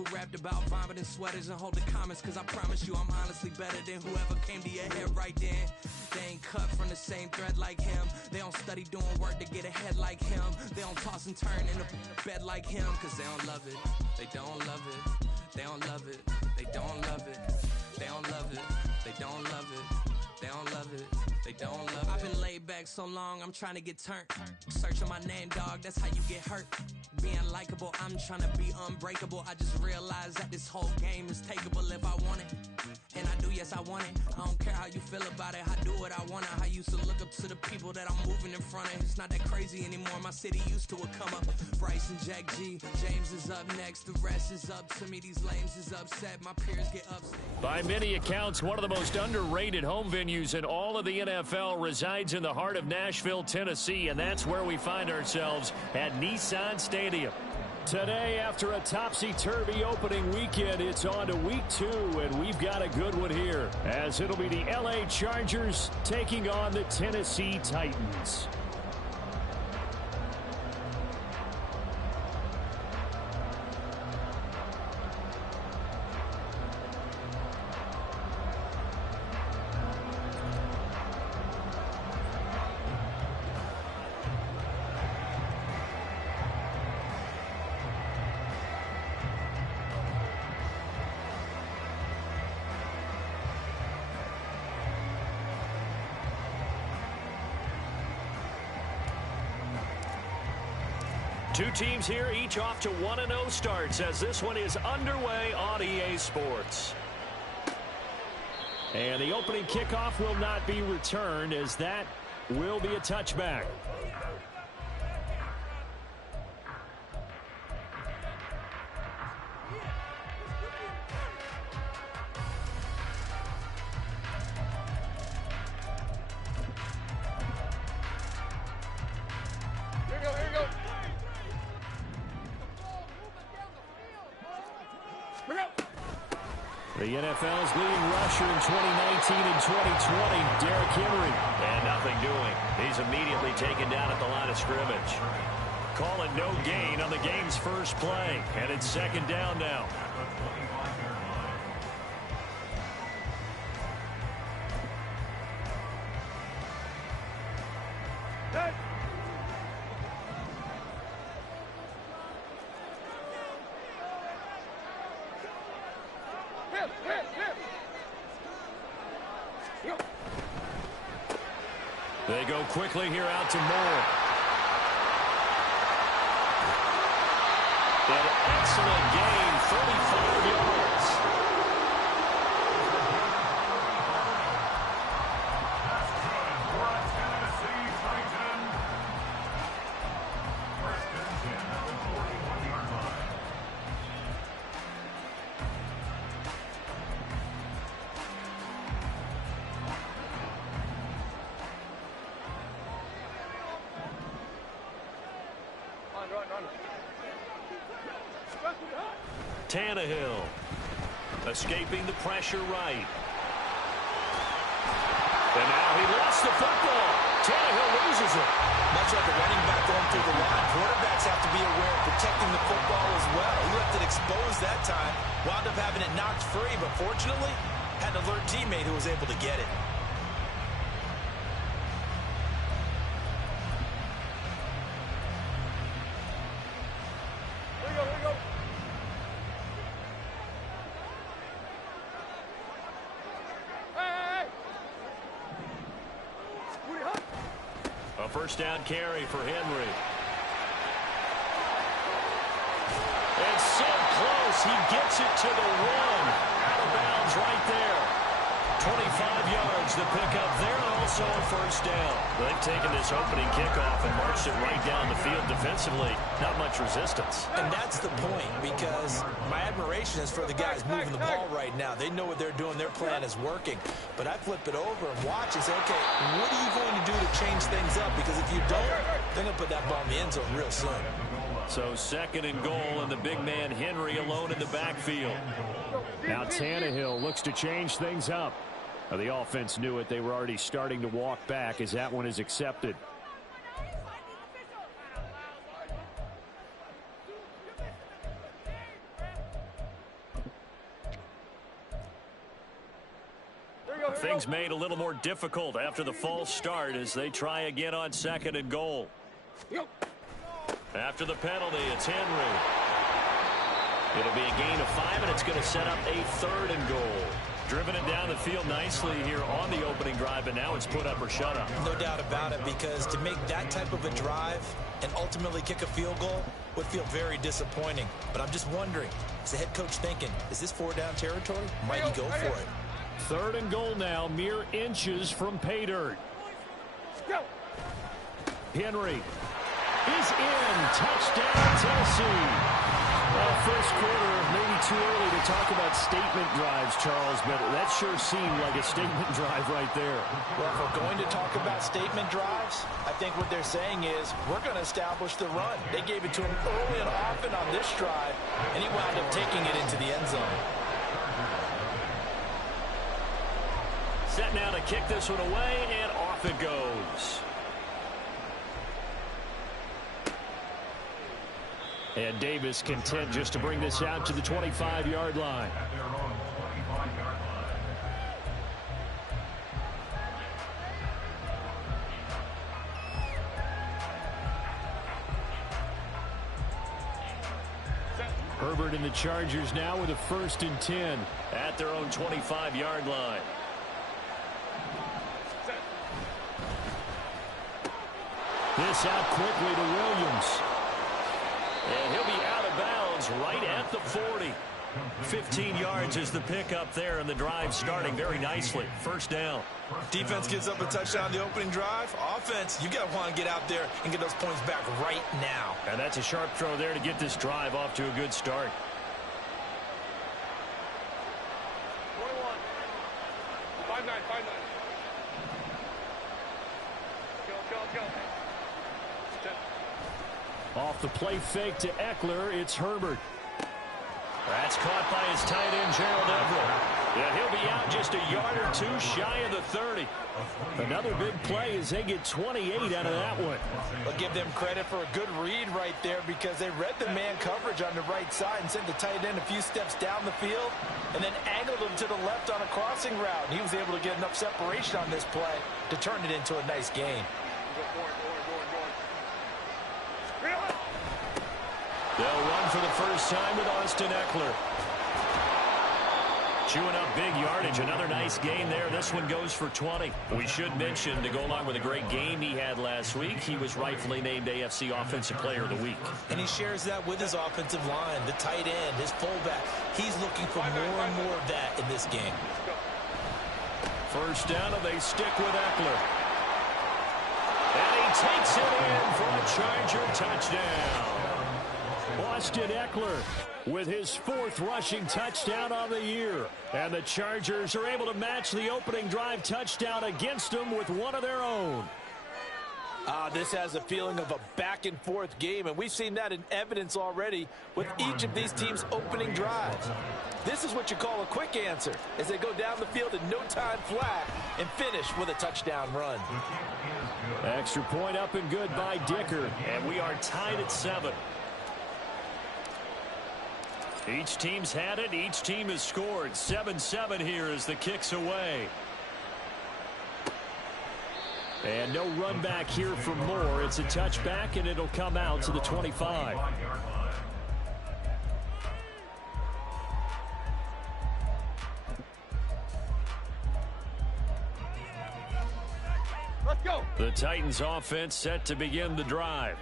who rapped about vomiting sweaters and holding comments, cause I promise you I'm honestly better than whoever came to your head right then. They ain't cut from the same thread like him. They don't study doing work to get ahead like him. They don't toss and turn in the bed like him, cause they don't love it. They don't love it. They don't love it. They don't love it. They don't love it. They don't love it. They don't love it. They don't love it. I've been laid back so long, I'm trying to get turned. Searching my name, dog, that's how you get hurt. Being likable, I'm trying to be unbreakable. I just realized that this whole game is takeable if I want it. And I do, yes, I want it. I don't care how you feel about it. I do what I want it. I used to look up to the people that I'm moving in front of. It's not that crazy anymore. My city used to it come up. Bryce and Jack G. James is up next. The rest is up to me. These lames is upset. My peers get upset. By many accounts, one of the most underrated home venues in all of the NFL resides in the heart of Nashville, Tennessee, and that's where we find ourselves at Nissan Stadium. Today, after a topsy-turvy opening weekend, it's on to week 2, and we've got a good one here, as it'll be the LA Chargers taking on the Tennessee Titans. Two teams here, each off to 1-0 starts as this one is underway on EA Sports. And the opening kickoff will not be returned, as that will be a touchback. The NFL's leading rusher in 2019 and 2020, Derrick Henry. And nothing doing. He's immediately taken down at the line of scrimmage. Call it no gain on the game's first play. And it's second down now. They go quickly here out to Moore. An excellent gain, 35 yards. Tannehill escaping the pressure right. And now he lost the football. Tannehill loses it. Much like a running back going through the line, quarterbacks have to be aware of protecting the football as well. He left it exposed that time, wound up having it knocked free, but fortunately had an alert teammate who was able to get it. First down carry for Henry. And so close, he gets it to the 1. Out of bounds right there. 25 yards to pick up there, and also a first down. They've taken this opening kickoff and marched it right down the field defensively. Not much resistance. And that's the point, because my admiration is for the guys moving the ball right now. They know what they're doing. Their plan is working. But I flip it over and watch and say, okay, what are you going to do to change things up? Because if you don't, they're going to put that ball in the end zone real soon. So second and goal, and the big man Henry alone in the backfield. Now Tannehill looks to change things up. The offense knew it. They were already starting to walk back as that one is accepted. Things made a little more difficult after the false start as they try again on 2nd and goal. After the penalty, it's Henry. It'll be a gain of 5, and it's going to set up a 3rd and goal. Driven it down the field nicely here on the opening drive, and now it's put up or shut up. No doubt about it, because to make that type of a drive and ultimately kick a field goal would feel very disappointing. But I'm just wondering, is the head coach thinking, is this 4-down territory? Might he go for it? 3rd and goal now, mere inches from pay dirt. Henry is in. Touchdown, Tennessee. First quarter, maybe too early to talk about statement drives, Charles, but that sure seemed like a statement drive right there. Well, if we're going to talk about statement drives, I think what they're saying is we're going to establish the run. They gave it to him early and often on this drive, and he wound up taking it into the end zone. Set now to kick this one away, and off it goes. And Davis content just to bring this out to the 25-yard line. Herbert and the Chargers now with a 1st and 10 at their own 25-yard line. This out quickly to Williams. And he'll be out of bounds right at the 40. 15 yards is the pickup there, and the drive starting very nicely. 1st down. Defense gives up a touchdown on the opening drive. Offense, you got to want to get out there and get those points back right now. And that's a sharp throw there to get this drive off to a good start. 21. 5-9, 5-9. Go. Off the play fake to Eckler, it's Herbert. That's caught by his tight end, Gerald Everett. Yeah, he'll be out just a yard or two shy of the 30. Another big play as they get 28 out of that one. I'll give them credit for a good read right there, because they read the man coverage on the right side and sent the tight end a few steps down the field and then angled him to the left on a crossing route. And he was able to get enough separation on this play to turn it into a nice gain. They'll run for the first time with Austin Eckler. Chewing up big yardage. Another nice gain there. This one goes for 20. We should mention, to go along with a great game he had last week, he was rightfully named AFC Offensive Player of the Week. And he shares that with his offensive line, the tight end, his fullback. He's looking for more and more of that in this game. 1st down, and they stick with Eckler. And he takes it in for a Charger touchdown. Austin Eckler with his 4th rushing touchdown on the year. And the Chargers are able to match the opening drive touchdown against them with one of their own. This has a feeling of a back-and-forth game, and we've seen that in evidence already with each of these teams' opening drives. This is what you call a quick answer, as they go down the field in no time flat and finish with a touchdown run. Extra point up and good by Dicker, and we are tied at 7. Each team's had it. Each team has scored. 7-7 here as the kick's away. And no run back here for Moore. It's a touchback, and it'll come out to the 25. Let's go. The Titans offense set to begin the drive.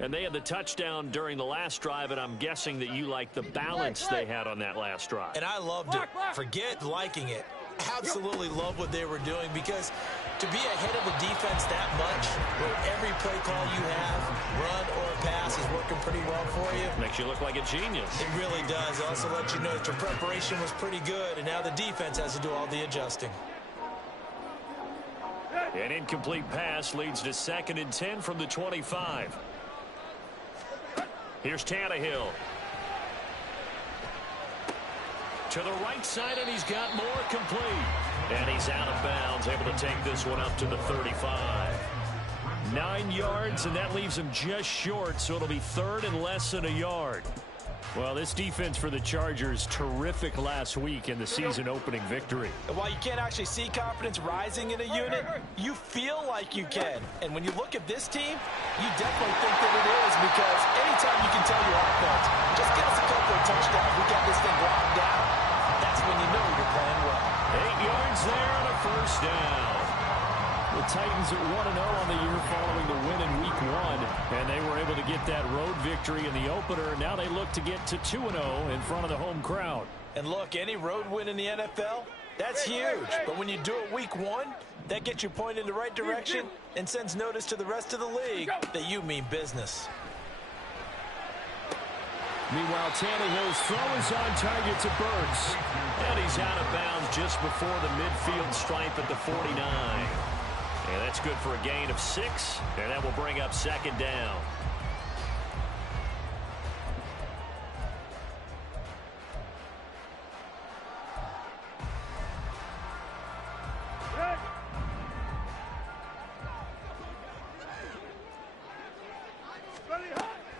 And they had the touchdown during the last drive, and I'm guessing that you like the balance they had on that last drive. And I loved it. Forget liking it. Absolutely love what they were doing, because to be ahead of the defense that much, where every play call you have, run or pass, is working pretty well for you. Makes you look like a genius. It really does. It also lets you know that your preparation was pretty good, and now the defense has to do all the adjusting. An incomplete pass leads to 2nd and 10 from the 25. Here's Tannehill. To the right side, and he's got more complete. And he's out of bounds, able to take this one up to the 35. 9 yards, and that leaves him just short, so it'll be 3rd and less than a yard. Well, this defense for the Chargers, terrific last week in the season-opening victory. And while you can't actually see confidence rising in a unit, you feel like you can. And when you look at this team, you definitely think that it is, because anytime you can tell your offense, just get us a couple of touchdowns, we got this thing locked down, that's when you know you're playing well. 8 yards there on a first down. The Titans at 1-0 on the year following the win in Week 1, and they were able to get that road victory in the opener. Now they look to get to 2-0 in front of the home crowd. And look, any road win in the NFL, that's huge. But when you do it Week 1, that gets you pointed in the right direction and sends notice to the rest of the league that you mean business. Meanwhile, Tannehill's throw is on target to Burks. And he's out of bounds just before the midfield stripe at the 49. And that's good for a gain of 6, and that will bring up second down.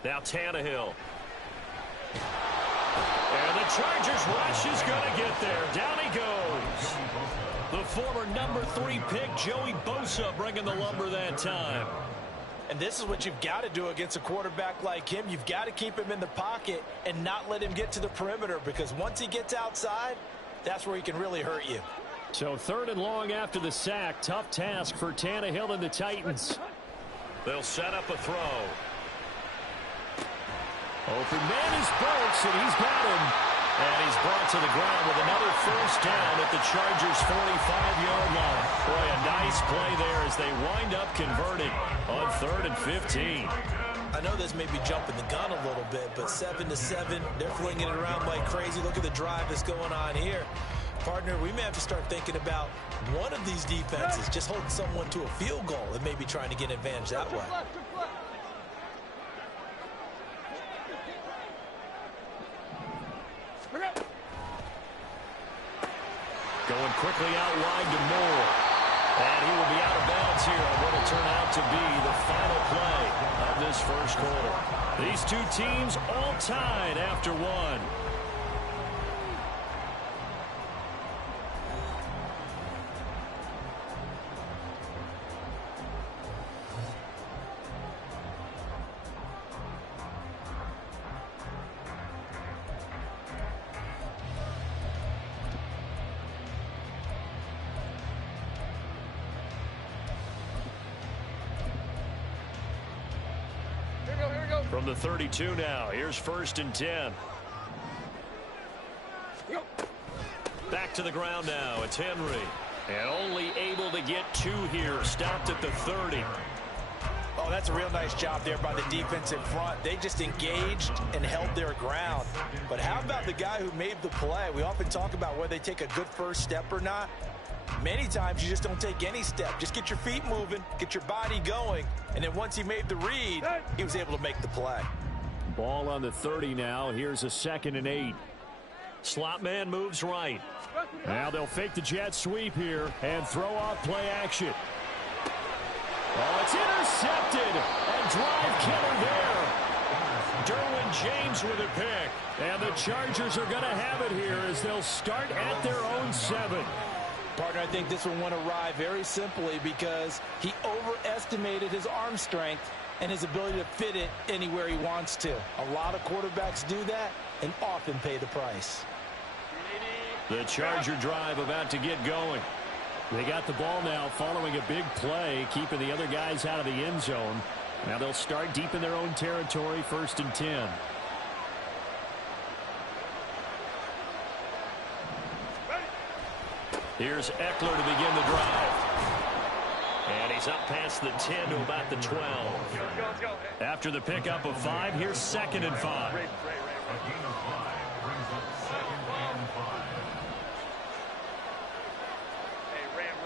Now Tannehill. And the Chargers rush is going to get there. Down he goes. The former number 3 pick, Joey Bosa, bringing the lumber that time. And this is what you've got to do against a quarterback like him. You've got to keep him in the pocket and not let him get to the perimeter, because once he gets outside, that's where he can really hurt you. So 3rd and long after the sack. Tough task for Tannehill and the Titans. They'll set up a throw. Open man is Burks, and he's got him. And he's brought to the ground with another first down at the Chargers' 45-yard line. Boy, a nice play there as they wind up converting on 3rd and 15. I know this may be jumping the gun a little bit, but 7-7, they're flinging it around like crazy. Look at the drive that's going on here. Partner, we may have to start thinking about one of these defenses just holding someone to a field goal and maybe trying to get an advantage that way. Going quickly out wide to Moore. And he will be out of bounds here on what will turn out to be the final play of this first quarter. These two teams all tied after one. From the 32 now, here's 1st and 10. Back to the ground now, it's Henry. And only able to get 2 here, stopped at the 30. Oh, that's a real nice job there by the defense in front. They just engaged and held their ground. But how about the guy who made the play? We often talk about whether they take a good first step or not. Many times you just don't take any step. Just get your feet moving, get your body going, and then once he made the read, he was able to make the play. Ball on the 30 now. Here's a 2nd and 8. Slot man moves right. Now they'll fake the jet sweep here and throw off play action. Oh, it's intercepted. A drive killer there. Derwin James with a pick. And the Chargers are going to have it here as they'll start at their own 7. Partner, I think this one went awry very simply because he overestimated his arm strength and his ability to fit it anywhere he wants to. A lot of quarterbacks do that and often pay the price. The Charger drive about to get going. They got the ball now following a big play, keeping the other guys out of the end zone. Now they'll start deep in their own territory, 1st and 10. Here's Eckler to begin the drive. And he's up past the 10 to about the 12. After the pickup of 5, here's 2nd and 5. Hey,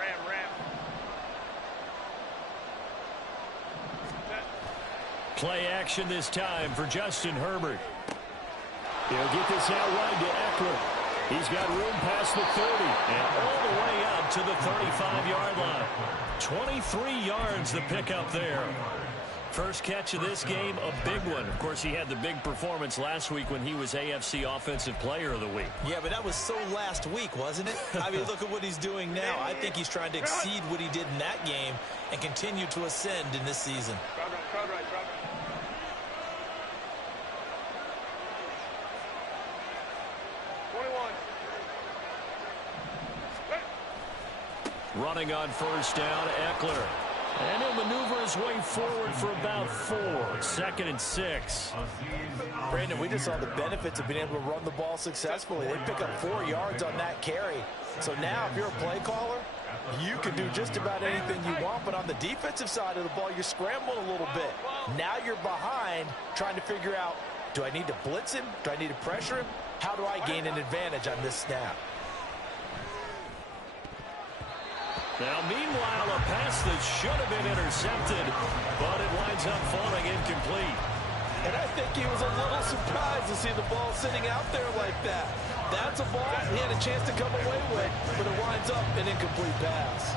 Ram. Play action this time for Justin Herbert. He'll get this out wide to Eckler. He's got room past the 30 and all the way up to the 35-yard line. 23 yards the pickup there. First catch of this game, a big one. Of course, he had the big performance last week when he was AFC Offensive Player of the Week. Yeah, but that was so last week, wasn't it? I mean, look at what he's doing now. I think he's trying to exceed what he did in that game and continue to ascend in this season. Crowd right. Running on first down, Eckler. And he'll maneuver his way forward for about 4. 2nd and 6. Brandon, we just saw the benefits of being able to run the ball successfully. They pick up 4 yards on that carry. So now if you're a play caller, you can do just about anything you want. But on the defensive side of the ball, you're scrambling a little bit. Now you're behind trying to figure out, do I need to blitz him? Do I need to pressure him? How do I gain an advantage on this snap? Now, meanwhile, a pass that should have been intercepted, but it winds up falling incomplete. And I think he was a little surprised to see the ball sitting out there like that. That's a ball he had a chance to come away with, but it winds up an incomplete pass.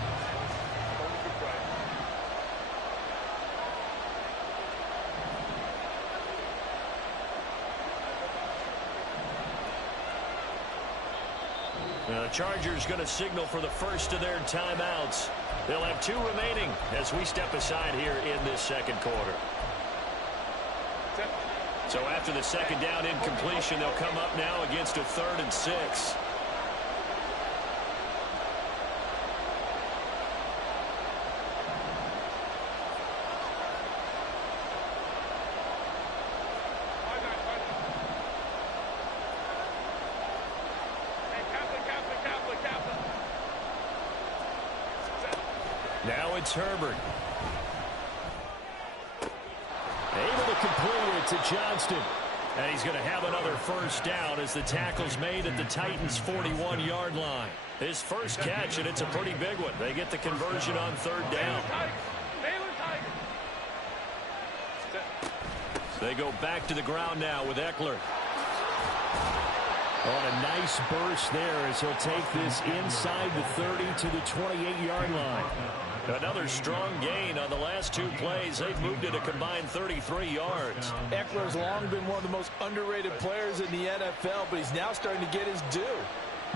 Now, the Chargers going to signal for the first of their timeouts. They'll have 2 remaining as we step aside here in this second quarter. So after the second down incompletion, they'll come up now against a 3rd and 6. Now it's Herbert. Able to complete it to Johnston. And he's going to have another first down as the tackle's made at the Titans' 41-yard line. His first catch, and it's a pretty big one. They get the conversion on 3rd down. They go back to the ground now with Eckler. On a nice burst there as he'll take this inside the 30 to the 28-yard line. Another strong gain on the last 2 plays. They've moved it a combined 33 yards. Eckler's long been one of the most underrated players in the NFL, but he's now starting to get his due.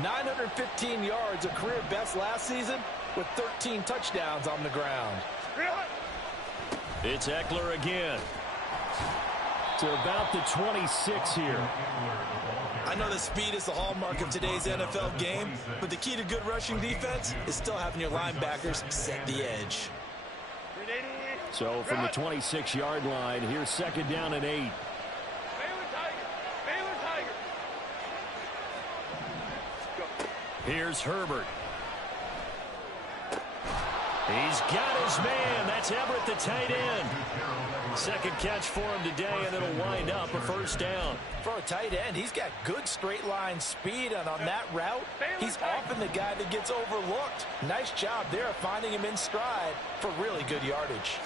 915 yards, a career best last season, with 13 touchdowns on the ground. It's Eckler again. To about the 26 here. I know that speed is the hallmark of today's NFL game, but the key to good rushing defense is still having your linebackers set the edge. So from the 26-yard line, here's 2nd down and 8. Here's Herbert. He's got his man. That's Everett, the tight end. Second catch for him today, and it'll wind up a first down. For a tight end, he's got good straight line speed, and on that route, he's often the guy that gets overlooked. Nice job there of finding him in stride for really good yardage.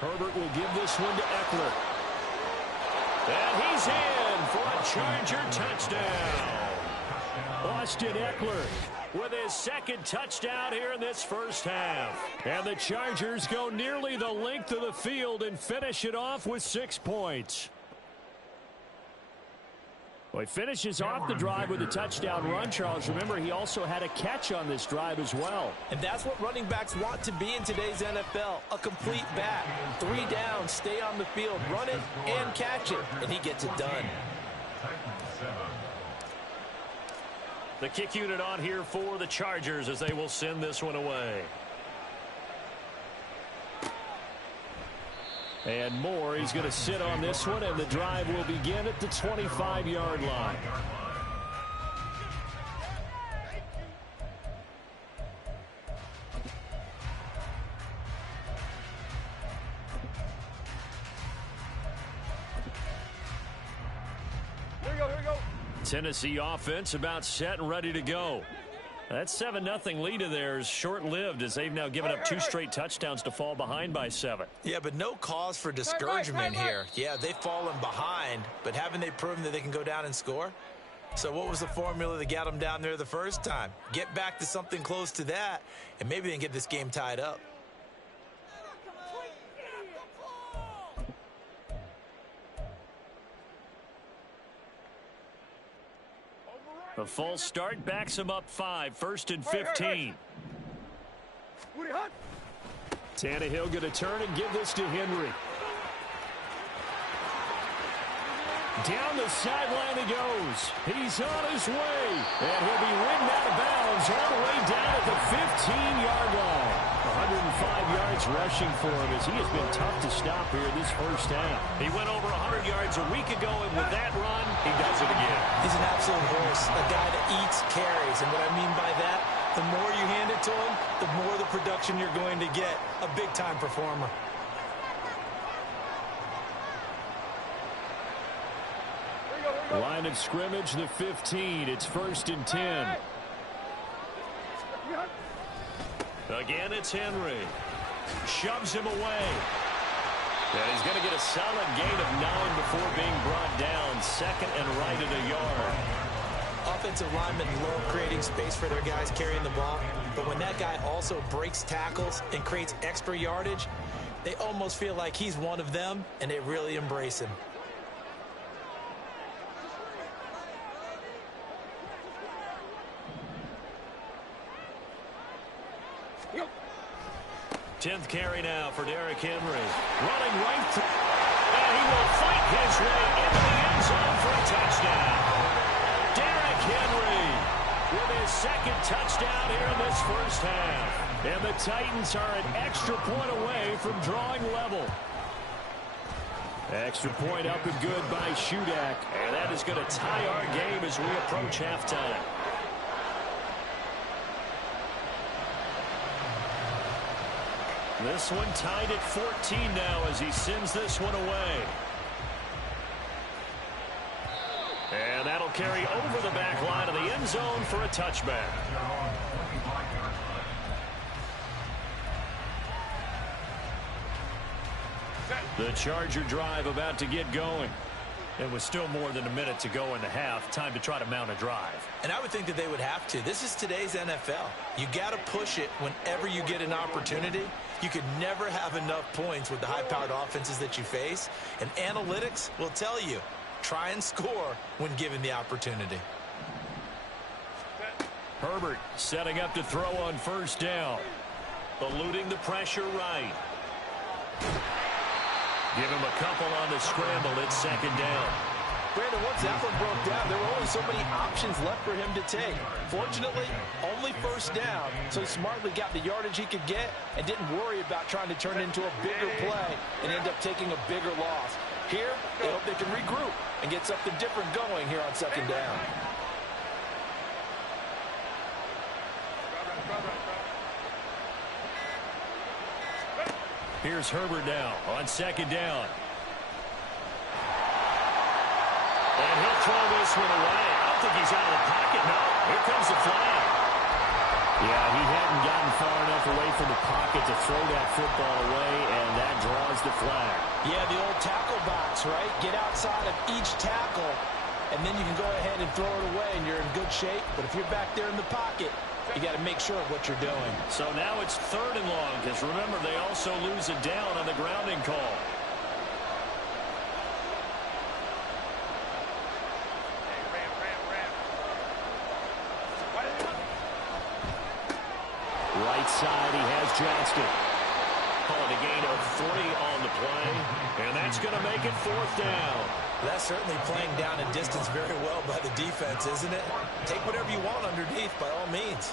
Herbert will give this one to Eckler. And he's in for a Charger touchdown. Austin Eckler with his 2nd touchdown here in this first half. And the Chargers go nearly the length of the field and finish it off with 6 points. Well, he finishes off the drive with a touchdown run, Charles. Remember, he also had a catch on this drive as well. And that's what running backs want to be in today's NFL, a complete back. 3 downs, stay on the field, run it, and catch it, and he gets it done. The kick unit on here for the Chargers as they will send this one away. And Moore, he's going to sit on this one, and the drive will begin at the 25-yard line. Tennessee offense about set and ready to go. That 7-0 lead of theirs short-lived as they've now given up 2 straight touchdowns to fall behind by 7. Yeah, but no cause for discouragement here. Yeah, they've fallen behind, but haven't they proven that they can go down and score? So what was the formula that got them down there the first time? Get back to something close to that, and maybe they can get this game tied up. The false start backs him up 5, 1st and 15. Tannehill going to turn and give this to Henry. Down the sideline he goes. He's on his way. And he'll be ridden out of bounds all the way down at the 15-yard line. 105 yards rushing for him as he has been tough to stop here this first half. He went over 100 yards a week ago, and with that run, he does it again. He's an absolute horse, a guy that eats carries. And what I mean by that, the more you hand it to him, the more the production you're going to get. A big-time performer. Line of scrimmage, the 15. It's 1st and 10. Again, it's Henry. Shoves him away. And he's going to get a solid gain of 9 before being brought down. 2nd and right at a yard. Offensive linemen love creating space for their guys carrying the ball. But when that guy also breaks tackles and creates extra yardage, they almost feel like he's one of them, and they really embrace him. 10th carry now for Derrick Henry. Running right through. And he will fight his way into the end zone for a touchdown. Derrick Henry with his 2nd touchdown here in this first half. And the Titans are an extra point away from drawing level. Extra point up and good by Shudak. And that is going to tie our game as we approach halftime. This one tied at 14 now as he sends this one away. And that'll carry over the back line of the end zone for a touchback. The Charger drive about to get going. And with still more than a minute to go in the half, time to try to mount a drive. And I would think that they would have to. This is today's NFL. You got to push it whenever you get an opportunity. You could never have enough points with the high-powered offenses that you face. And analytics will tell you, try and score when given the opportunity. Herbert setting up to throw on 1st down. Eluding the pressure right. Give him a couple on the scramble. It's 2nd down. Brandon, once that one broke down, there were only so many options left for him to take. Fortunately, only 1st down, so he smartly got the yardage he could get and didn't worry about trying to turn it into a bigger play and end up taking a bigger loss. Here, they hope they can regroup and get something different going here on 2nd down. Here's Herbert now on 2nd down. And he'll throw this one away. I don't think he's out of the pocket. No, here comes the flag. Yeah, he hadn't gotten far enough away from the pocket to throw that football away, and that draws the flag. Yeah, the old tackle box, right? Get outside of each tackle, and then you can go ahead and throw it away, and you're in good shape. But if you're back there in the pocket, you got to make sure of what you're doing. So now it's 3rd and long, because remember, they also lose a down on the grounding call. Right side, he has Johnston. Calling a gain of 3 on the play, and that's going to make it 4th down. That's certainly playing down in distance very well by the defense, isn't it? Take whatever you want underneath, by all means.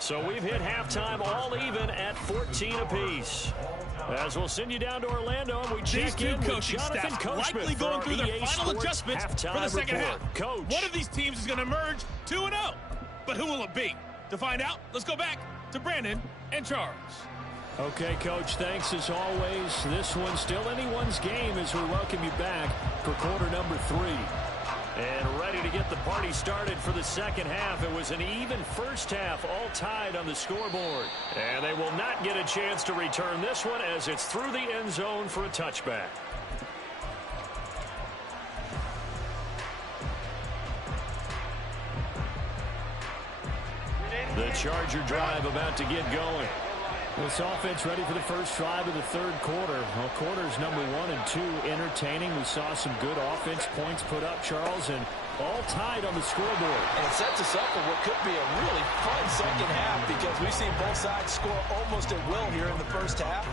So we've hit halftime all even at 14 apiece. As we'll send you down to Orlando, and we check in with Jonathan Coachman likely going through their final adjustments for the second half. Coach, one of these teams is going to emerge 2-0. But who will it be? To find out, let's go back to Brandon and Charles. Okay, Coach, thanks as always. This one's still anyone's game as we welcome you back for quarter number 3. And ready to get the party started for the second half. It was an even first half, all tied on the scoreboard. And they will not get a chance to return this one as it's through the end zone for a touchback. The Charger drive about to get going. This offense ready for the first drive of the third quarter. Well, quarters number 1 and 2 entertaining. We saw some good offense points put up, Charles, and all tied on the scoreboard. And it sets us up for what could be a really fun second half because we've seen both sides score almost at will here in the first half.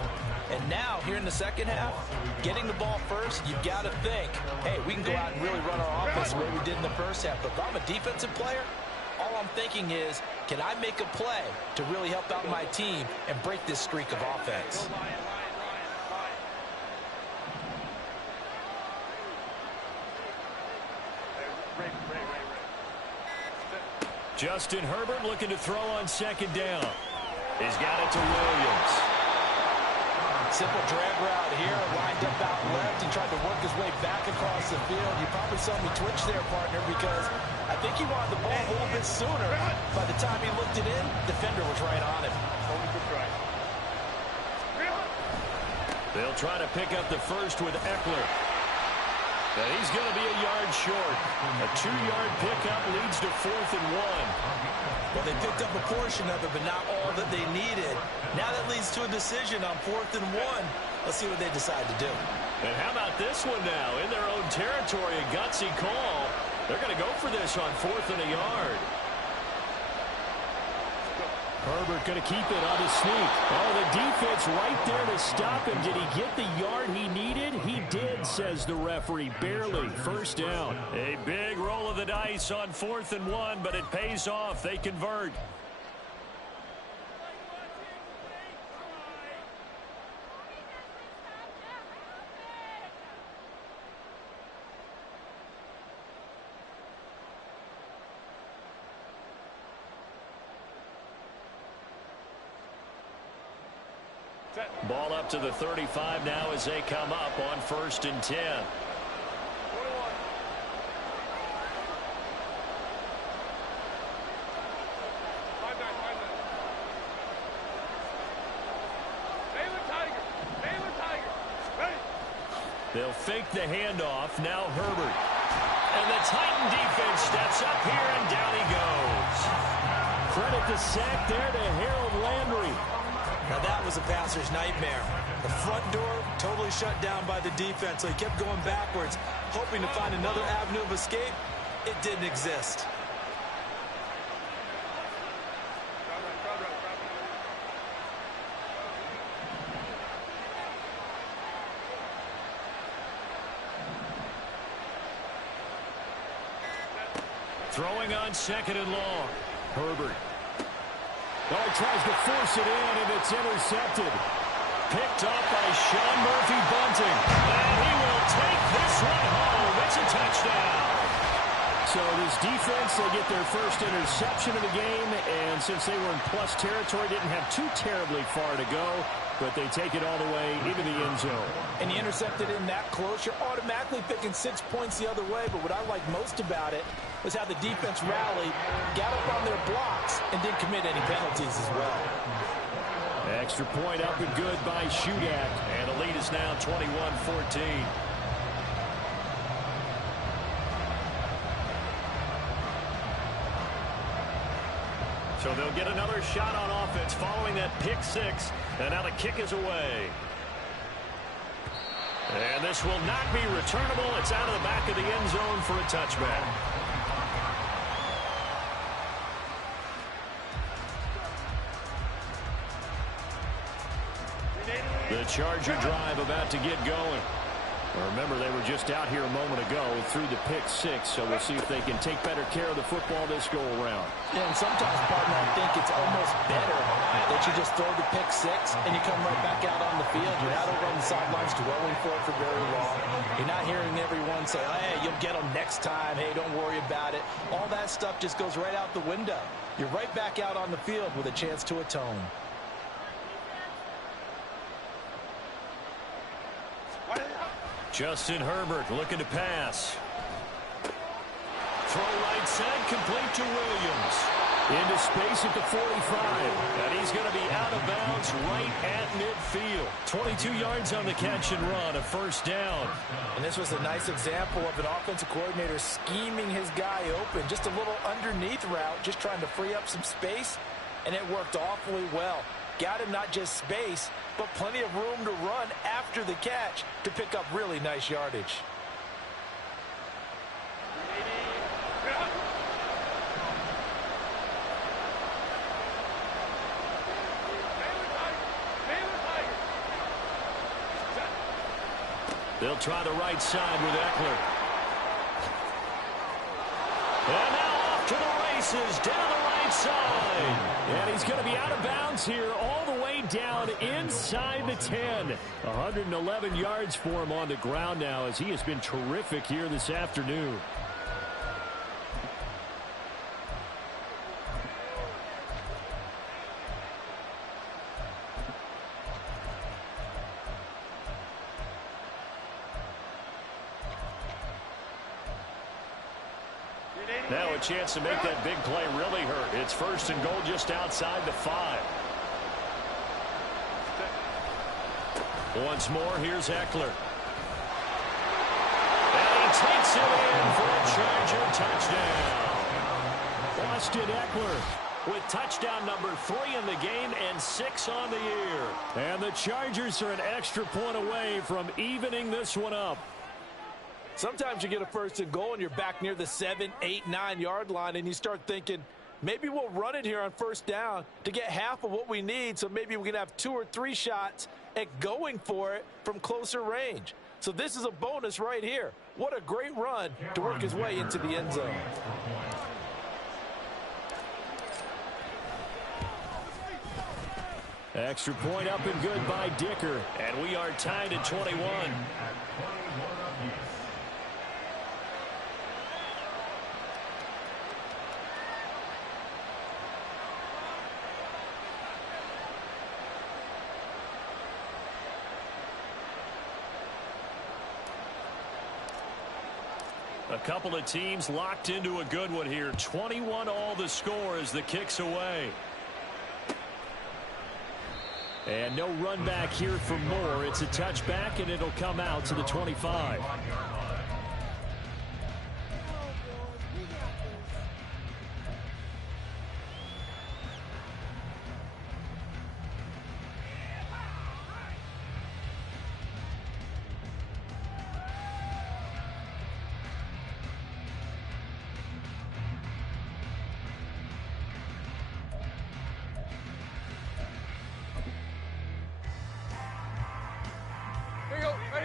And now, here in the second half, getting the ball first, you've got to think, hey, we can go out and really run our offense the way we did in the first half. But if I'm a defensive player, all I'm thinking is, can I make a play to really help out my team and break this streak of offense? Justin Herbert looking to throw on second down. He's got it to Williams. Simple drag route here, lined up out left and tried to work his way back across the field. You probably saw me twitch there, partner, because I think he wanted the ball a little bit sooner. By the time he looked it in, defender was right on him. They'll try to pick up the first with Eckler. And he's going to be a yard short. A 2-yard pickup leads to 4th and 1. Well, they picked up a portion of it, but not all that they needed. Now that leads to a decision on 4th and 1. Let's see what they decide to do. And how about this one now? In their own territory, a gutsy call. They're going to go for this on 4th and a yard. Herbert going to keep it on his sneak. Oh, the defense right there to stop him. Did he get the yard he needed? He did, says the referee. Barely. First down. A big roll of the dice on 4th and 1, but it pays off. They convert. Ball up to the 35 now as they come up on 1st and 10. They'll fake the handoff. Now Herbert. And the Titan defense steps up here, and down he goes. Credit the sack there to Harold Landry. Now that was a passer's nightmare. The front door totally shut down by the defense, so he kept going backwards, hoping to find another avenue of escape. It didn't exist. Throwing on 2nd and long. Herbert. Oh, he tries to force it in, and it's intercepted. Picked up by Sean Murphy-Bunting. And he will take this one home. It's a touchdown. So this defense, they get their first interception of the game, and since they were in plus territory, didn't have too terribly far to go, but they take it all the way into the end zone. And you intercepted in that close, you're automatically picking 6 points the other way, but what I like most about it was how the defense rallied, got up on their blocks, and didn't commit any penalties as well. Extra point up and good by Shudak. And the lead is now 21-14. So they'll get another shot on offense following that pick 6. And now the kick is away. And this will not be returnable. It's out of the back of the end zone for a touchback. The Charger drive about to get going. Remember, they were just out here a moment ago through the pick 6, so we'll see if they can take better care of the football this go-around. Yeah, and sometimes, partner, I think it's almost better that you just throw the pick 6 and you come right back out on the field. You're not over on the sidelines dwelling for it for very long. You're not hearing everyone say, hey, you'll get them next time. Hey, don't worry about it. All that stuff just goes right out the window. You're right back out on the field with a chance to atone. Justin Herbert looking to pass. Throw right side, complete to Williams. Into space at the 45. And he's going to be out of bounds right at midfield. 22 yards on the catch and run, a first down. And this was a nice example of an offensive coordinator scheming his guy open. Just a little underneath route, just trying to free up some space. And it worked awfully well. Got him not just space, but plenty of room to run after the catch to pick up really nice yardage. They'll try the right side with Eckler. And now off to the races, down the right side. And he's going to be out of bounds here all the way down inside the 10. 111 yards for him on the ground now as he has been terrific here this afternoon. Now a chance to make that big play really hurt. It's first and goal just outside the 5. Once more, here's Eckler. And he takes it in for a Charger touchdown. Austin Eckler with touchdown number 3 in the game and 6 on the year. And the Chargers are an extra point away from evening this one up. Sometimes you get a first and goal and you're back near the 7, 8, 9 yard line and you start thinking, maybe we'll run it here on first down to get half of what we need, so maybe we can have 2 or 3 shots at going for it from closer range. So this is a bonus right here. What a great run to work his way into the end zone. Extra point up and good by Dicker. And we are tied at 21. A couple of teams locked into a good one here. 21 all the score as the kick's away. And no run back here for Moore. It's a touchback, and it'll come out to the 25.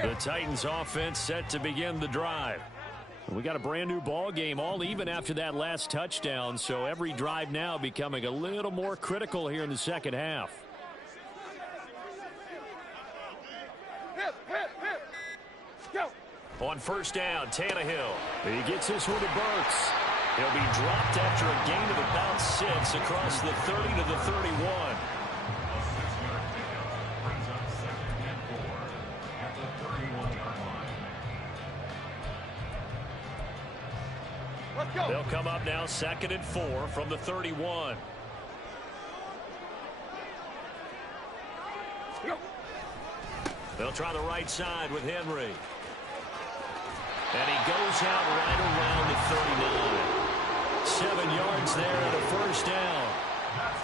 The Titans offense set to begin the drive. We got a brand new ball game, all even after that last touchdown, so every drive now becoming a little more critical here in the second half. On first down, Tannehill. He gets this one to Burks. He'll be dropped after a gain of about 6 across the 30 to the 31. They'll come up now 2nd and 4 from the 31. They'll try the right side with Henry. And he goes out right around the 39. 7 yards there and a first down.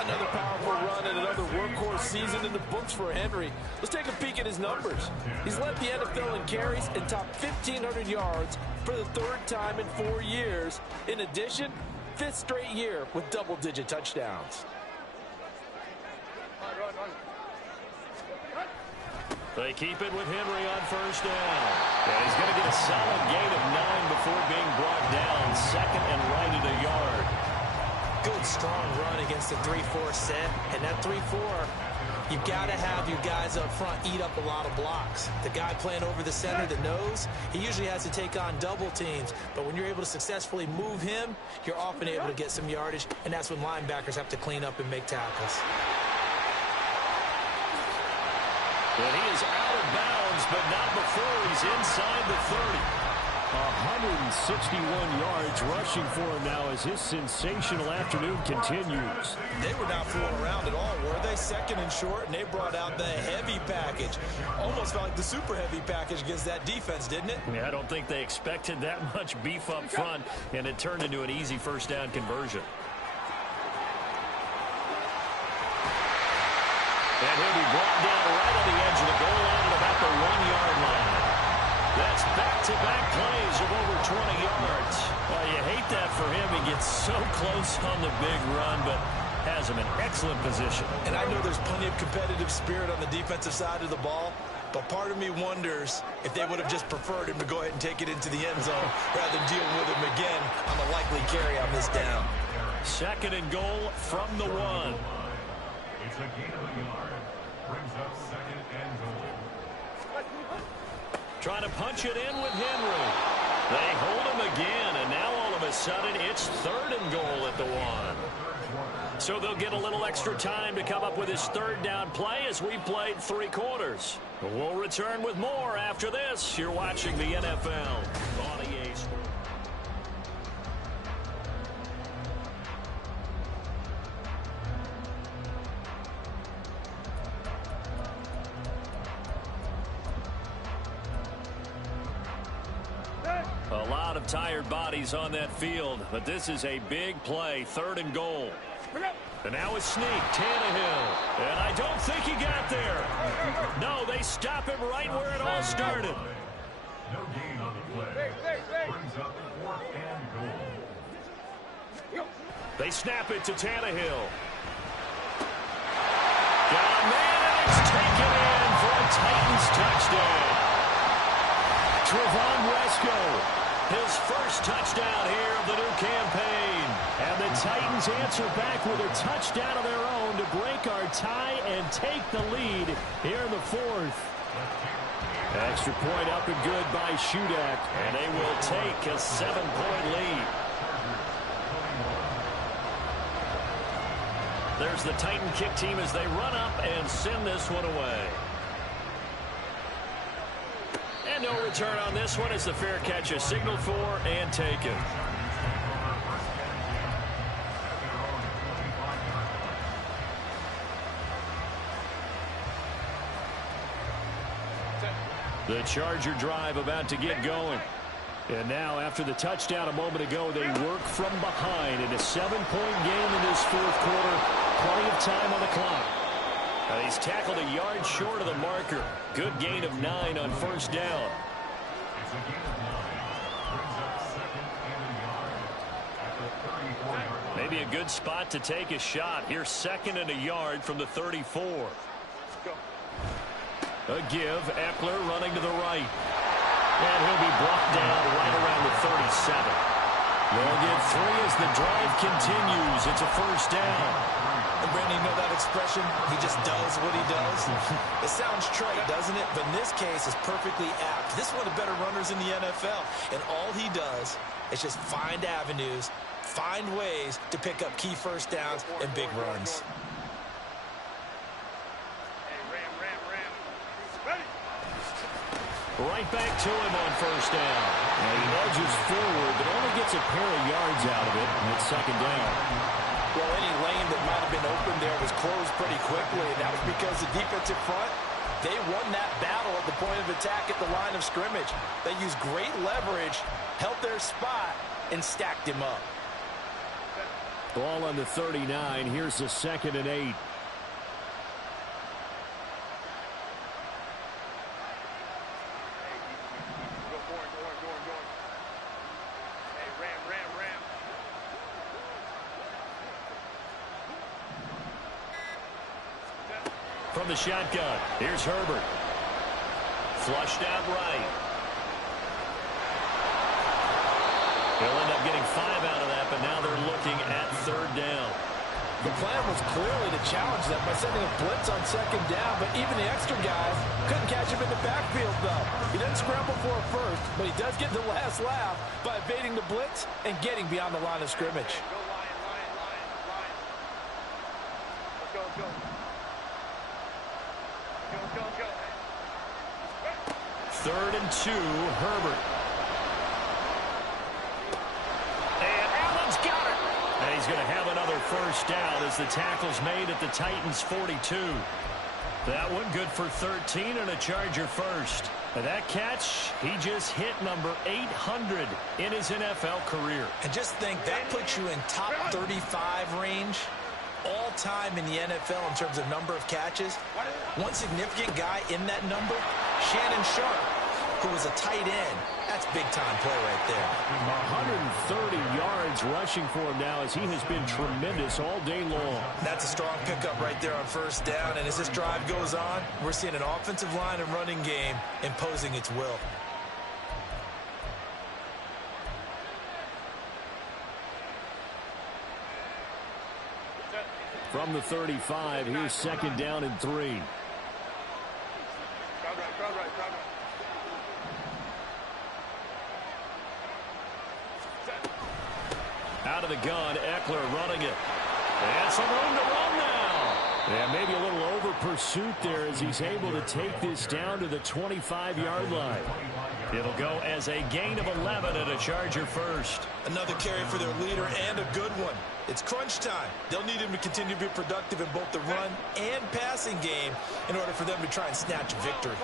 Another powerful run and another workhorse season in the books for Henry. Let's take a peek at his numbers. He's led the NFL in carries and topped 1,500 yards for the 3rd time in 4 years. In addition, 5th straight year with double-digit touchdowns. They keep it with Henry on first down. And he's going to get a solid gain of 9 before being brought down. 2nd and right at a yard. Good, strong run against the 3-4 set. And that 3-4, you've got to have your guys up front eat up a lot of blocks. The guy playing over the center, the nose, he usually has to take on double teams. But when you're able to successfully move him, you're often able to get some yardage. And that's when linebackers have to clean up and make tackles. And he is out of bounds, but not before he's inside the 30. 161 yards rushing for him now as his sensational afternoon continues. They were not fooling around at all, were they? Second and short, and they brought out the heavy package. Almost felt like the super heavy package against that defense, didn't it? Yeah, I don't think they expected that much beef up front, and it turned into an easy first down conversion. And he'll be brought down right on the edge of the goal line at about the 1-yard line. That's back-to-back plays of over 20 yards. Well, you hate that for him. He gets so close on the big run, but has him in excellent position. And I know there's plenty of competitive spirit on the defensive side of the ball, but part of me wonders if they would have just preferred him to go ahead and take it into the end zone rather than deal with him again on a likely carry on this down. Second and goal from the 1. It's a gain of a yard. Brings up second and goal. Trying to punch it in with Henry. They hold him again, and now all of a sudden it's third and goal at the 1. So they'll get a little extra time to come up with his third down play as we played 3 quarters. We'll return with more after this. You're watching the NFL on EA Sports. A lot of tired bodies on that field, but this is a big play, third and goal. And now a sneak, Tannehill. And I don't think he got there. No, they stop him right where it all started. No gain on the play. Brings up fourth and goal. They snap it to Tannehill. Got a man, and it's taken in for a Titans touchdown. Trevon Wesco, his first touchdown here of the new campaign. And the Titans answer back with a touchdown of their own to break our tie and take the lead here in the 4th. Extra point up and good by Shudak. And they will take a 7-point lead. There's the Titan kick team as they run up and send this one away. And no return on this one as the fair catch is signaled for and taken. The Charger drive about to get going. And now, after the touchdown a moment ago, they work from behind in a 7-point game in this 4th quarter. Plenty of time on the clock. He's tackled a yard short of the marker. Good gain of 9 on first down. It's a gain of 9. Brings up second and a yard at the 34-yard line. Maybe a good spot to take a shot. Here's second and a yard from the 34. A give. Eckler running to the right. And he'll be brought down right around the 37. They'll get 3 as the drive continues. It's a first down. And Brandon, you know that expression? He just does what he does. It sounds trite, doesn't it? But in this case, it's perfectly apt. This is one of the better runners in the NFL. And all he does is just find avenues, find ways to pick up key first downs and big runs. Right back to him on first down. And he edges forward, but only gets a pair of yards out of it. And it's second down. Well, any lane that might have been open there was closed pretty quickly, and that was because the defensive front, they won that battle at the point of attack at the line of scrimmage. They used great leverage, held their spot, and stacked him up. Ball on the 39. Here's the 2nd and 8. From the shotgun, here's Herbert. Flushed out right. He'll end up getting 5 out of that, but now they're looking at third down. The plan was clearly to challenge them by sending a blitz on second down, but even the extra guys couldn't catch him in the backfield, though. He doesn't scramble for a first, but he does get the last laugh by evading the blitz and getting beyond the line of scrimmage. Go, Lion, Lion, Lion, Lion. Let's go, let's go. Third and 2, Herbert. he's going to have another first down as the tackle's made at the Titans' 42. That one good for 13 and a Charger first. And that catch, he just hit number 800 in his NFL career. And just think, that puts you in top 35 range all time in the NFL in terms of number of catches. One significant guy in that number, Shannon Sharpe, who was a tight end. That's big-time play right there. 130 yards rushing for him now as he has been tremendous all day long. That's a strong pickup right there on first down. And as this drive goes on, we're seeing an offensive line and running game imposing its will. From the 35, here's second down and 3. Out of the gun, Eckler running it. And some room to run now. Yeah, maybe a little over pursuit there as he's able to take this down to the 25-yard line. It'll go as a gain of 11 and a Charger first. Another carry for their leader and a good one. It's crunch time. They'll need him to continue to be productive in both the run and passing game in order for them to try and snatch a victory.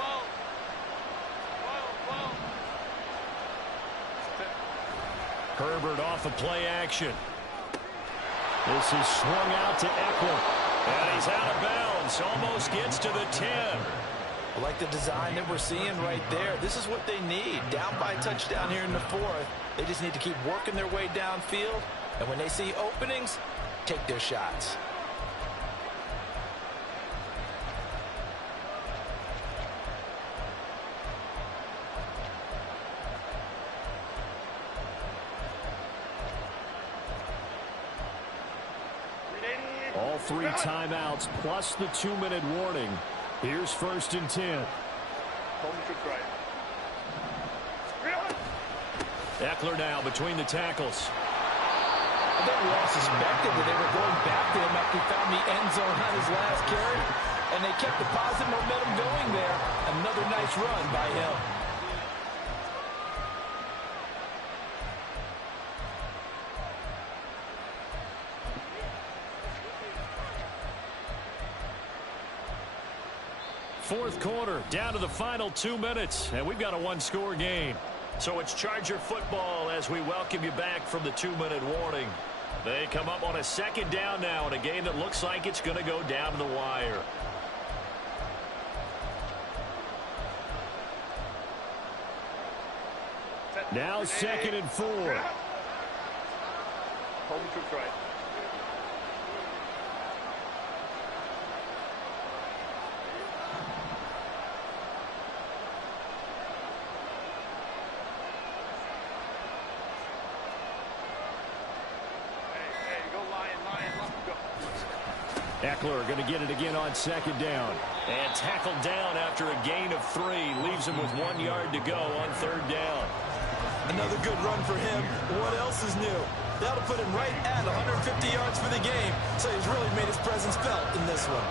Herbert off of play action. This is swung out to Eckler. And he's out of bounds. Almost gets to the 10. I like the design that we're seeing right there. This is what they need. Down by a touchdown here in the fourth. They just need to keep working their way downfield. And when they see openings, take their shots. All 3 timeouts plus the 2-minute warning. Here's first and 10. Eckler now between the tackles. I think we all suspected that they were going back to him after he found the end zone on his last carry. And they kept the positive momentum going there. Another nice run by him. Fourth quarter, down to the final 2 minutes, and we've got a one-score game. So it's Charger football as we welcome you back from the 2-minute warning. They come up on a second down now in a game that looks like it's going to go down to the wire. Now second and 4. Home to right. Eckler going to get it again on second down. And tackled down after a gain of 3. Leaves him with 1 yard to go on third down. Another good run for him. What else is new? That'll put him right at 150 yards for the game. So he's really made his presence felt in this one.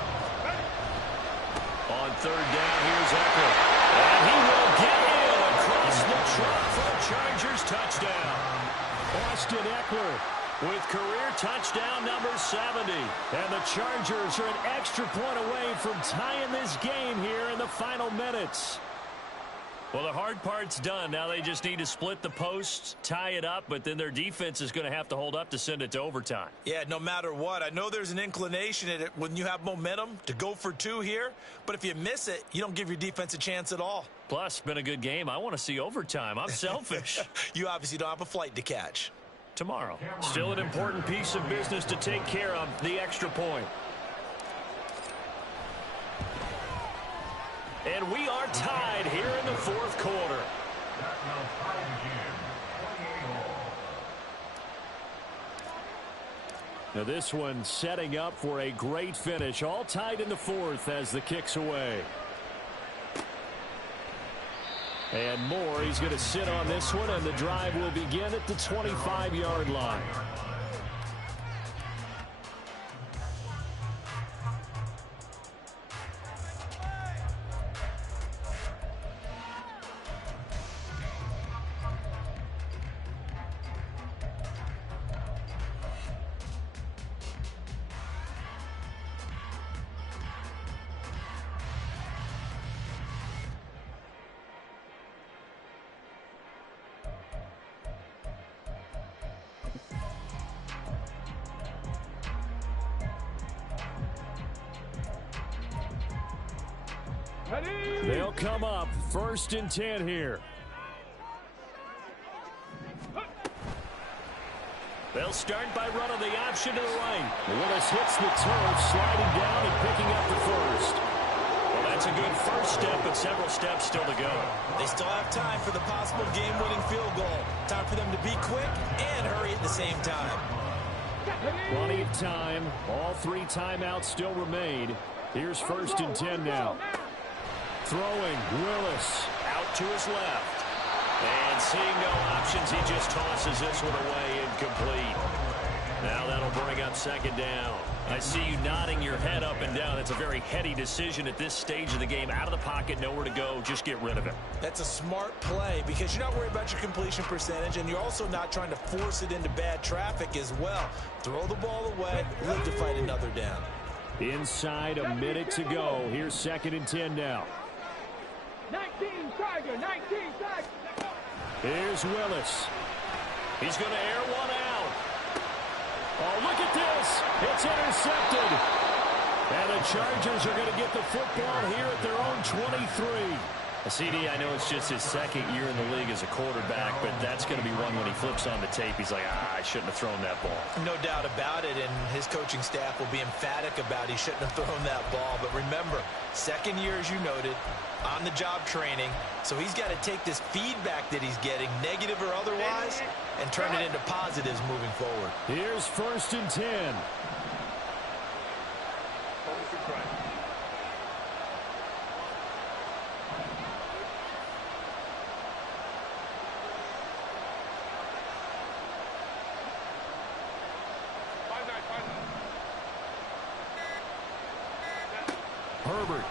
On third down, here's Eckler. And he will get in across the truck for a Chargers touchdown. Austin Eckler with career touchdown number 70. And the Chargers are an extra point away from tying this game here in the final minutes. Well, the hard part's done. Now they just need to split the posts, tie it up, but then their defense is going to have to hold up to send it to overtime. Yeah, no matter what. I know there's an inclination in it when you have momentum to go for 2 here, but if you miss it, you don't give your defense a chance at all. Plus, it's been a good game. I want to see overtime. I'm selfish. You obviously don't have a flight to catch. Tomorrow. Still an important piece of business to take care of, the extra point. And we are tied here in the fourth quarter. Now this one setting up for a great finish. All tied in the fourth as the kick's away. And Moore, he's going to sit on this one, and the drive will begin at the 25-yard line. They'll come up 1st and 10 here. They'll start by running the option to the right. Willis hits the turf, sliding down and picking up the first. Well, that's a good first step, but several steps still to go. They still have time for the possible game-winning field goal. Time for them to be quick and hurry at the same time. Plenty of time. All 3 timeouts still remain. Here's 1st and 10 now. Throwing, Willis out to his left. And seeing no options, he just tosses this one away, incomplete. Now that'll bring up 2nd down. I see you nodding your head up and down. That's a very heady decision at this stage of the game. Out of the pocket, nowhere to go. Just get rid of it. That's a smart play because you're not worried about your completion percentage, and you're also not trying to force it into bad traffic as well. Throw the ball away, live to fight another down. Inside a minute to go. Here's 2nd and 10 now. 19 Tiger, 19 Tiger. Here's Willis. He's going to air one out. Oh, look at this. It's intercepted. And the Chargers are going to get the football here at their own 23. CD, I know it's just his 2nd year in the league as a quarterback, but that's going to be one when he flips on the tape. He's like, I shouldn't have thrown that ball. No doubt about it, and his coaching staff will be emphatic about he shouldn't have thrown that ball. But remember, 2nd year, as you noted, on-the-job training, so he's got to take this feedback that he's getting, negative or otherwise, and turn it into positives moving forward. Here's 1st and 10. Herbert.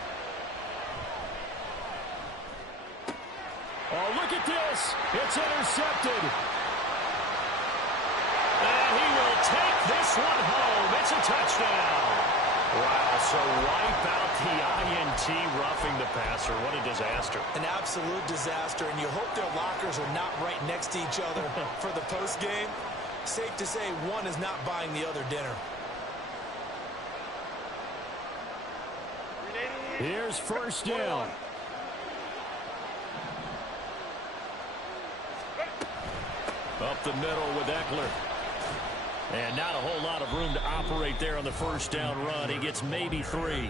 Oh, look at this. It's intercepted. And he will take this one home. It's a touchdown. Wow, so wipe out the INT, roughing the passer. What a disaster. An absolute disaster, and you hope their lockers are not right next to each other for the postgame. Safe to say one is not buying the other dinner. Here's 1st down. Up the middle with Eckler. And not a whole lot of room to operate there on the 1st down run. He gets maybe 3.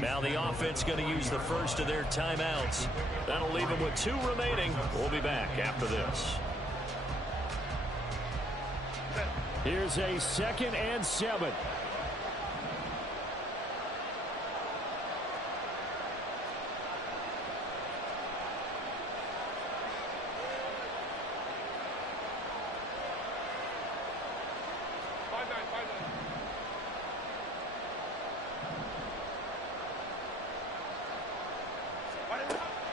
Now the offense going to use the first of their timeouts. That'll leave them with 2 remaining. We'll be back after this. Here's a 2nd and 7.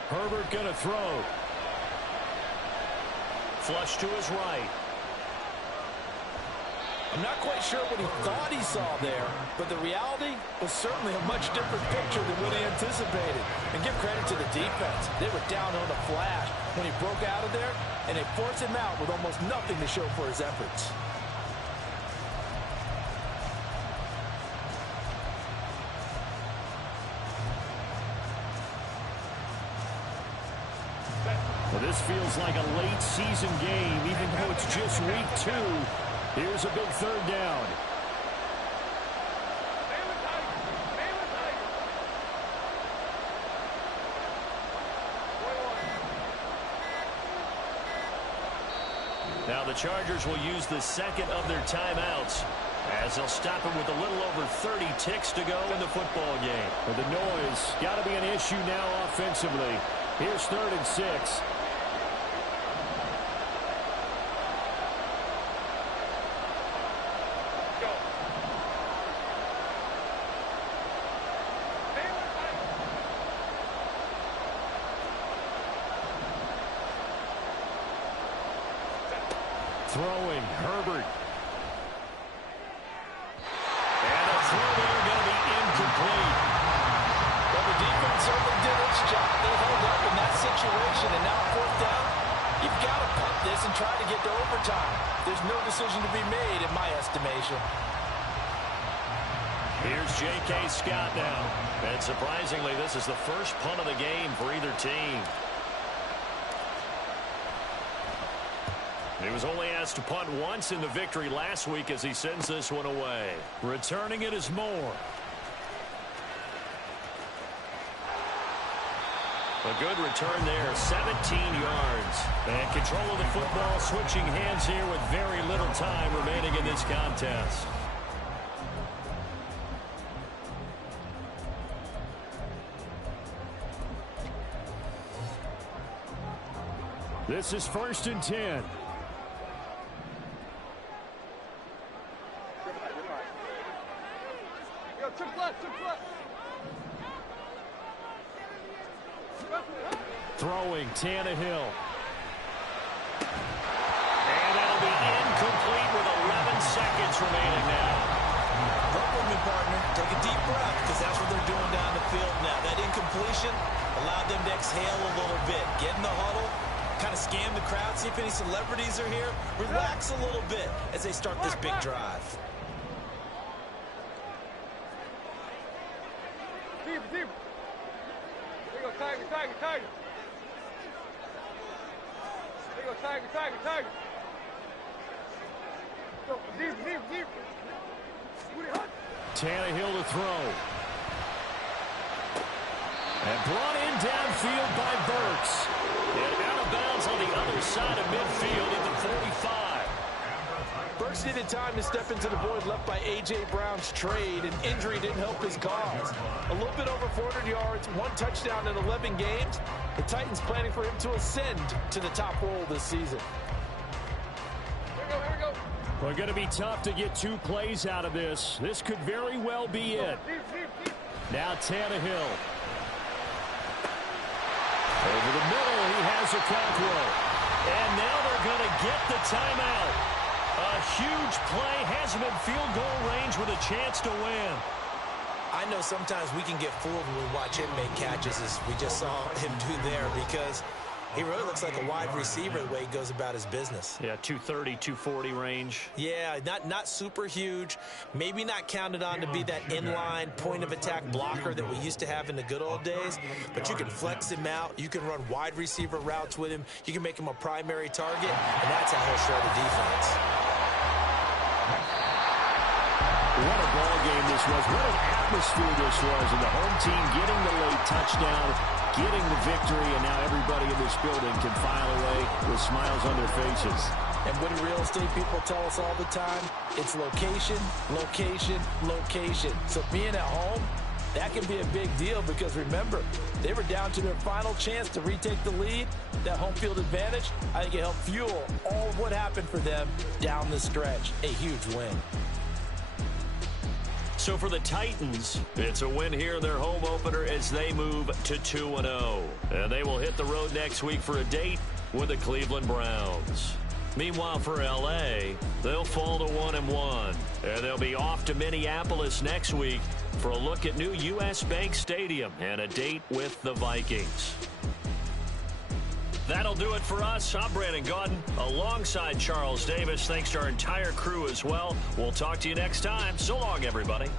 Herbert going to throw. Flush to his right. I'm not quite sure what he thought he saw there, but the reality was certainly a much different picture than what he anticipated. And give credit to the defense. They were down on the flash when he broke out of there, and they forced him out with almost nothing to show for his efforts. Well, this feels like a late season game, even though it's just week 2. Here's a big 3rd down. Now the Chargers will use the 2nd of their timeouts as they'll stop him with a little over 30 ticks to go in the football game. Well, the noise got to be an issue now offensively. Here's 3rd and 6. Throwing, Herbert. And a throw there going to be incomplete. Well, the defense certainly did its job. They held up in that situation, and now 4th down, you've got to punt this and try to get to overtime. There's no decision to be made in my estimation. Here's J.K. Scott now. And surprisingly, this is the first punt of the game for either team. He was only asked to punt once in the victory last week as he sends this one away. Returning it is Moore. A good return there, 17 yards. And control of the football, switching hands here with very little time remaining in this contest. This is 1st and 10. Throwing, Tannehill. And that'll be incomplete with 11 seconds remaining now. Work with me, partner. Take a deep breath, because that's what they're doing down the field now. That incompletion allowed them to exhale a little bit. Get in the huddle, kind of scan the crowd, see if any celebrities are here. Relax a little bit as they start this big drive. Deep. There you go, Tiger. There you go, Tiger. Go, deep. Tannehill to throw. And brought in downfield by Burks. And out of bounds on the other side of midfield at the 45. Burks needed time to step into the void left by A.J. Brown's trade, and injury didn't help his cause. A little bit over 400 yards, 1 touchdown in 11 games. The Titans planning for him to ascend to the top role this season. Here we go. We're going to be tough to get 2 plays out of this. This could very well be it. Deep. Now Tannehill. Over the middle, he has a control. And now they're going to get the timeout. A huge play, has him in field goal range with a chance to win. I know sometimes we can get fooled when we watch him make catches, as we just saw him do there, because he really looks like a wide receiver the way he goes about his business. Yeah, 230, 240 range. Yeah, not super huge. Maybe not counted on to be that inline point-of-attack blocker that we used to have in the good old days, but you can flex him out. You can run wide receiver routes with him. You can make him a primary target, and that's how he'll show the defense. What a ball game this was. What an atmosphere this was. And the home team getting the late touchdown, getting the victory, and now everybody in this building can file away with smiles on their faces. And what do real estate people tell us all the time? It's location, location, location. So being at home, that can be a big deal, because remember, they were down to their final chance to retake the lead. That home field advantage, I think it helped fuel all of what happened for them down the stretch. A huge win. So for the Titans, it's a win here in their home opener as they move to 2-0. And they will hit the road next week for a date with the Cleveland Browns. Meanwhile, for L.A., they'll fall to 1-1. And they'll be off to Minneapolis next week for a look at new U.S. Bank Stadium and a date with the Vikings. That'll do it for us. I'm Brandon Gaudin alongside Charles Davis. Thanks to our entire crew as well. We'll talk to you next time. So long, everybody.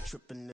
ain't tripping.